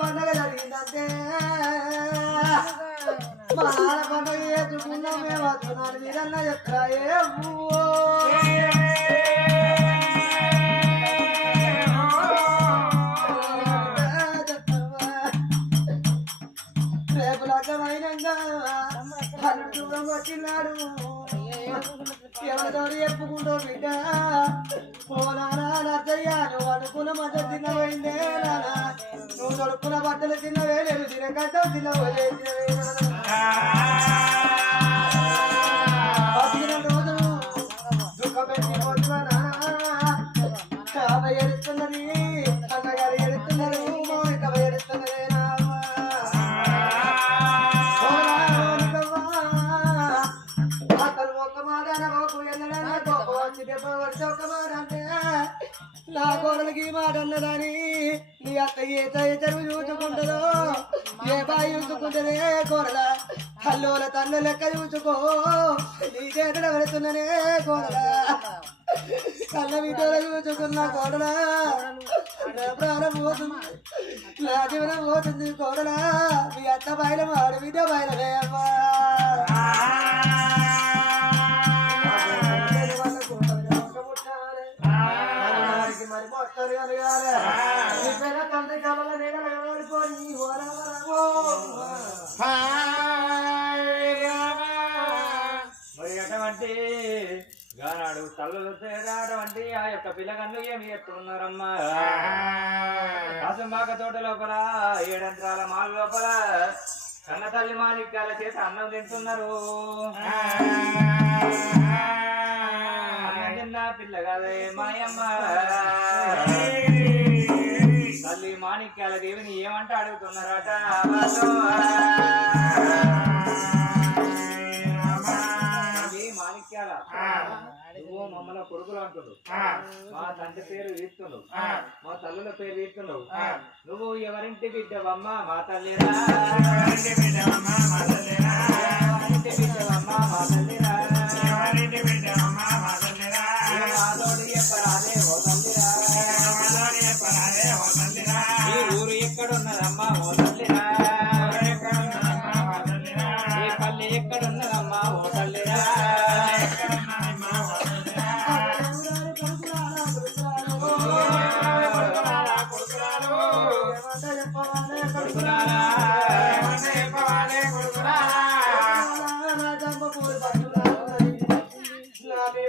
పండుగ జరిగిందంటే మా నాన్న పండుగ చేసుకున్నాం మేము వస్తున్నాను మీరన్నా చెప్తా రేపు లగ్గమైనంగా అల్లుడు దూరం వచ్చినాడు ఎవరితో చెప్పుకుంటూ బిడ్డ పోనానా నచ్చయ్య నువ్వు అనుకున్న మధ్య తిన్నపోయిందే నానా నువ్వు దొడుకున్న బట్టలు తిన్నవే లేదు తినకంటే తిన్నవే రోజు దుఃఖం పెట్టి పోతున్నా కవ ఎడుతున్నది అన్నగారు ఎడుతున్నారు కవ ఎడుతున్నదే నా కోడలికి మాట అన్నదాని నీ అత్త ఏ చెరువు చూసుకుంటుందో ఏ బాయి చూసుకుంటుందే కోరల హల్లోల తల్లు లెక్క చూసుకో నీకేట వెళుతున్ననే కోరల కళ్ళ వీటిలో చూసుకున్న కోడల ప్రాణం పోతుంది నా జీవనం పోతుంది కోడల మీ అత్త బయలు ఆడు బిడ్డ బయలవే అమ్మా మరి మొత్తారు కలగాలి తండ్రి కళ నేగలగలుకొని మరి అటువంటి గానాడు తల్లు అటువంటి ఆ యొక్క పిల్లగన్ను ఏమి ఎత్తున్నారమ్మా కాసంబాక తోట లోపల 7 అంతరాల మాల లోపల కన్న తల్లి మాణిక్యాల చేత అన్నం తింటున్నారు పిల్ల కాదే మాయమ్మ తల్లి మాణిక్యాల దేవిని ఏమంటే అడుగుతున్నారట మాణిక్యాల నువ్వు మమ్మల్ని కొడుకులు అంటున్నావు మా తండ్రి పేరు వీస్తున్నావు మా తల్లుల పేరు వీస్తున్నావు నువ్వు ఎవరింటి బిడ్డవమ్మా మా తల్లిరా బిడ్డవమ్మా మా తల్లిరా మా తల్లిరా ఊరు ఎక్కడున్నదమ్మా ఓ తల్లిరా ఏ పల్లె ఎక్కడున్నదమ్మా ఓ తల్లిరా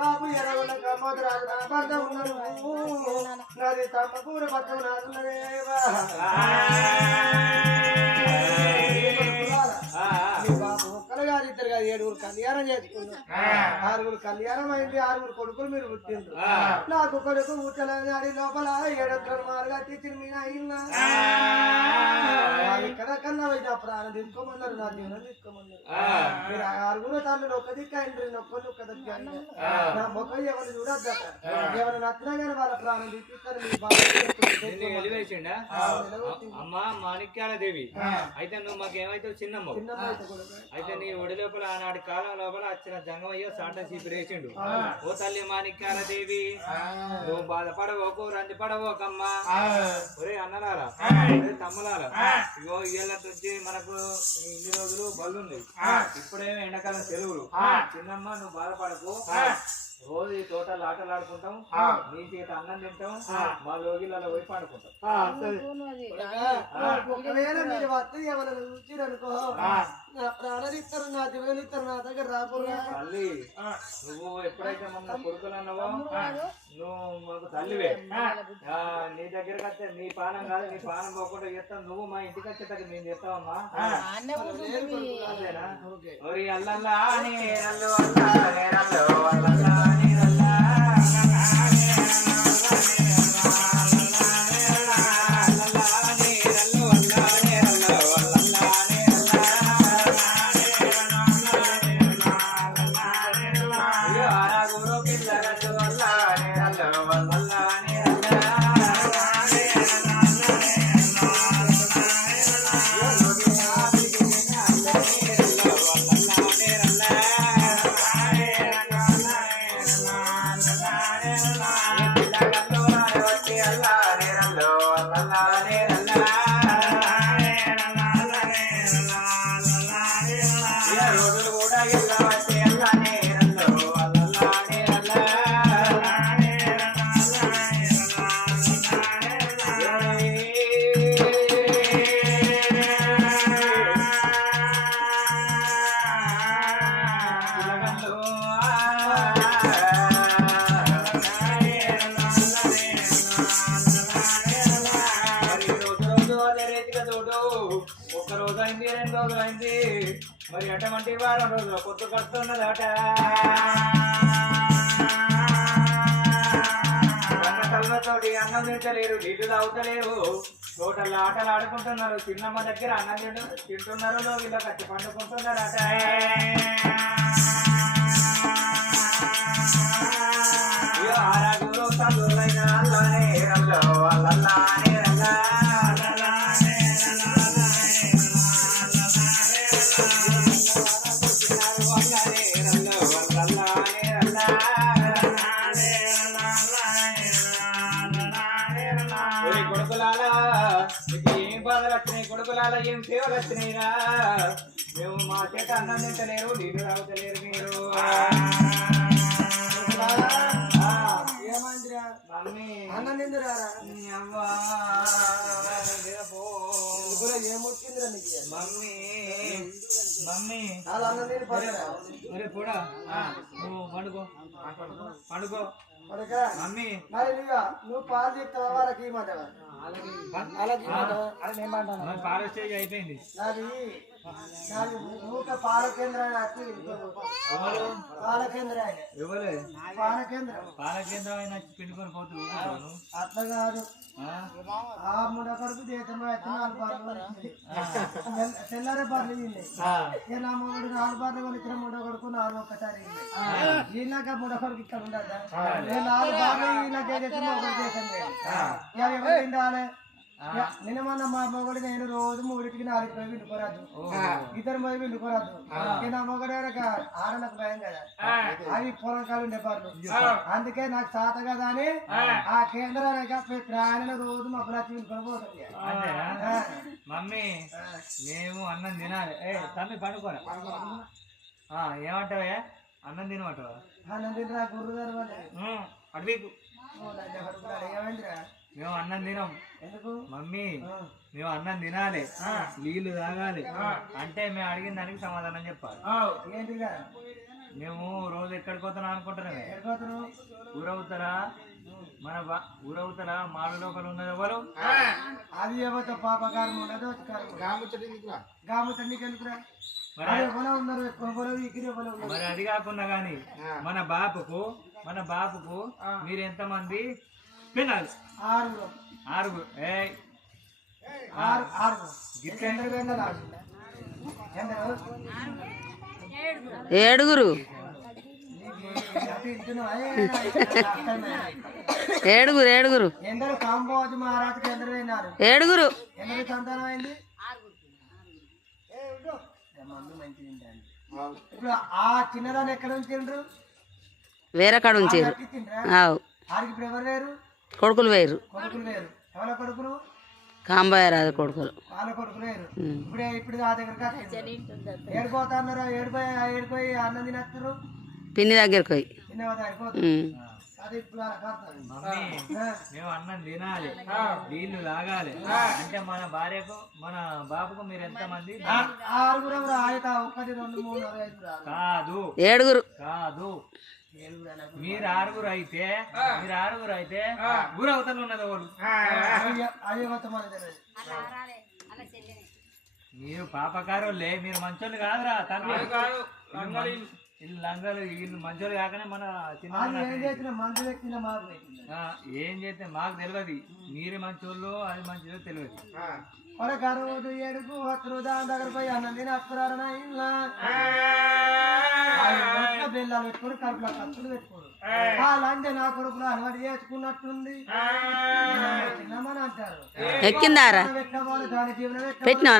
బాబు ఎరవుల భర్త ఉన్నారు నాది తప్పకూర పట్టు నాదున్నదేవా బాబు ఒక్కరు కాదు ఇద్దరు కాదు 7 కళ్యాణం చేసుకున్నారు 6 కళ్యాణం అయింది 6 కొడుకులు మీరు పుట్టిండ్రు నాకు కొడుకు ఊచలగాడి లోపల 7 మారుగా తెచ్చిన మీ అయినా ఇక్కడ కన్నా నా ప్రాణం తీసుకోమన్నారు నా జీవనం తీసుకోమన్నారు మీరు 6 తల్లు ఒక్క దిక్కు అయిండ్రు ఒక్కరు ఒక్క దగ్గర నా మొక్క ఎవరు చూడద్దు ఎవరు నచ్చినా కానీ వాళ్ళ ప్రాణం తీపిస్తారు అమ్మా మాణిక్యాల దేవి అయితే నువ్వు మాకేమైతే చిన్నమ్మ అయితే నీ ఒడి లోపల ఆనాటి కాలం లోపల వచ్చిన జంగమయ్యో సాట చీపిరేసిండు ఓ తల్లి మాణిక్యాల దేవి నువ్వు బాధపడవోకు రంది పడవోకమ్మా ఒరే అన్నలారా తమ్ములారా ఇగో ఇళ్ళ నుంచి మనకు ఇన్ని రోజులు బళ్ళుంది ఇప్పుడేమో ఎండాకాలం సెలవులు చిన్నమ్మ నువ్వు బాధపడకు రోజు ఈ తోటలు ఆటలాడుకుంటాం నీ చేత అన్నం తింటాం మా లోగిళ్ళలో పోయి పాడుకుంటాం ఒకవేళ మీరు వస్తే ఎవరైనా చూసిరనుకో నా ప్రాణాలు ఇస్తారు నా జీవనాలు ఇస్తారు నా దగ్గర రాకుండా తల్లి నువ్వు ఎప్పుడైతే మమ్మల్ని కొడుకులు అన్నావో నువ్వు మాకు తల్లివే నీ దగ్గరకు వస్తే నీ పానం కాదు నీ పానం పోకుండా చేస్తావు నువ్వు మా ఇంటికి వచ్చేటప్పుడు నేను చేస్తావమ్మా అంతేనా ఒరి అల్లల్లా నేరల్లు అల్లల్లా చేతిగా తోడు ఒక్క రోజు అయింది 2 రోజులు అయింది మరి అటువంటి వారం రోజులు పొత్తు కడుతున్నదట తోటి అన్నం తింటలేరు నీళ్లు తాగుతలేరు తోటల్లో ఆటలు ఆడుకుంటున్నారు చిన్నమ్మ దగ్గర అన్నం తింటున్నారు వీళ్ళ కట్టి పండుకుంటున్నారట ఆరాగురు తండ్రులైన అల్లనే రల్లో అల్లల్లానే రల్లా ఏం బాధలు వచ్చినాయి కొడుకులాల ఏం సేవలు వచ్చినాయిరా మేము మా చేత అన్నం తింటలేరు నీళ్ళు తాగుతలేరు మీరు అన్నం తిందురా మమ్మీ మమ్మీ పోడా పండుకో పండుకో మమ్మీ మరి నువ్వు పాలు చెప్తావా వాళ్ళకి ఇవ్వమంటావా పాల స్టేజ్ అయిపోయింది నాది ఊక పాల కేంద్రాన్ని పాల కేంద్రం పాల కేంద్రం అయినా పిండుకొని పోతున్నాను అట్లా కాదు ఆ ముడకడుకు దేశంలో అయితే 4 బార్లు తెల్లారే బార్లు ఇక నా మూడు 4 బార్లు కొనిచ్చిన ముడకడుకు 4 ఒక్కసారి వీళ్ళక ముడకడుకు ఇక్కడ ఉండదా 4 బార్లు వీళ్ళకి ఒకటి దేశం ఎవరు తిండాలి నిన్న మొన్న మా మొగడు నేను రోజు 3కి 4కి పోయి విండుకోరాదు ఇద్దరు పోయి విండుకోరాదు నా మొగడు ఆడలకు భయం కదా అవి పొలం కాలు ఉండే పనులు అందుకే నాకు సాత కదా అని ఆ కేంద్రానికి ప్రయాణం రోజు మా ప్రతి విండుకొని పోతుంది మమ్మీ మేము అన్నం తినాలి తమ్మి పండుకోరా ఏమంటావే అన్నం తినమంటావా అన్నం తినరా గుర్రు గారు అడవికు ఏమైందిరా మేము అన్నం తినం ఎందుకు మమ్మీ మేము అన్నం తినాలి నీళ్లు తాగాలి అంటే మేము అడిగిన దానికి సమాధానం చెప్పాలి ఏంటిగా మేము రోజు ఎక్కడికి పోతున్నాం అనుకుంటున్నామే ఊరవుతారా మన ఊరవుతారా మాడు లోపల ఉన్నది ఎవరు అది ఎవరితో పాపకారం ఉన్నదో గాముతరా మరి అది కాకుండా గాని మన బాపుకు మీరు ఎంతమంది పిల్లలు 6 ఏడుగురు ఎందరు కాంబోజు మహారాజుకి ఎందరు అయినారు ఏడుగురు ఎందరు సంతానం అయింది ఇప్పుడు ఆ చిన్నదాన్ని ఎక్కడ ఉంచారు వేరే కాడ ఉంచారు ఆడికి ఇప్పుడు ఎవరు వేరు కొడుకులు వేరు ఎవరి కొడుకులు కాంబాయరాజు కొడుకులు వాళ్ళ కొడుకులు వేరు ఇప్పుడు ఆ దగ్గర ఏడిపోతున్నారు ఏడిపోయి అన్నం తినేస్తారు పిన్ని దగ్గరకు పోయి మేము అన్నం తినాలి నీళ్లు తాగాలి అంటే మన భార్యకు మన బాబుకు మీరు ఎంత మంది 6 1 2 3 4 5 కాదు కాదు మీరు 6 అయితే ఊరవతలు ఉన్నది వాళ్ళు మీరు పాపకారులే మీరు మంచోళ్ళు కాదురా తండ్రి లంగలు వీళ్ళు మంచోళ్ళు కాకనే మన చిన్న ఏం చేస్తే మాకు తెలియదు మీరు మంచోళ్ళు అది మంచిదో తెలియదు రోజు ఏడుకు దాని దగ్గర పోయి అన్నం తిని వస్తున్నారన బెల్లాలు పెట్టుకుని కడుపులో కత్తులు పెట్టుకోరు వాళ్ళంటే నా కొడుకులు అలవాటు చేసుకున్నట్టుంది చిన్నమని అంటారు ఎక్కిందారా దాని జీవనం పెట్టినా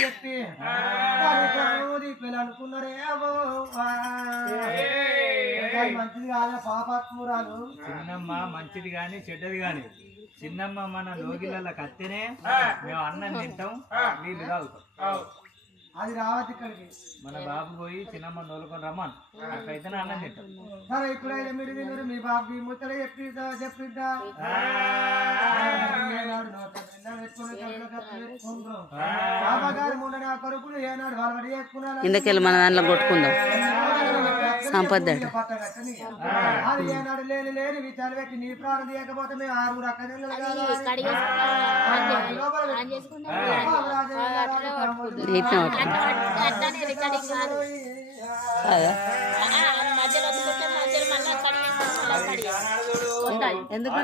చెప్పి పిల్లలు అనుకున్నారే మంచిది కాదా పాపాత్మురాలు చిన్నమ్మ మంచిది గాని చెడ్డది గాని చిన్నమ్మ మన లోగిళ్ళ కత్తెనే మేము అన్నం తింటాం నీళ్ళు తాగుతాం అది రావద్దు ఇక్కడికి మన బాబు పోయి చిన్నమ్మ నోలుకొని రమ్మను అట్లయితేనే అన్నం తింటాం సరే ఇప్పుడైతే మీరు తిన్నారు మీ బాబు ముచ్చట చెప్పిద్దా బాబా గారు ముందు నా కొడుకులు ఏనాడు వాళ్ళబడి చేసుకున్నారు ఇందుకెళ్ళి మన దాంట్లో కొట్టుకుందాం సంపద పట్టగట్టని అది ఏనాడు లేని లేని విచాలు పెట్టి నీ ప్రాణం తీయకపోతే మేము ఆరుగురు అక్క చెల్లెలు కాదా అని. ఎందుకు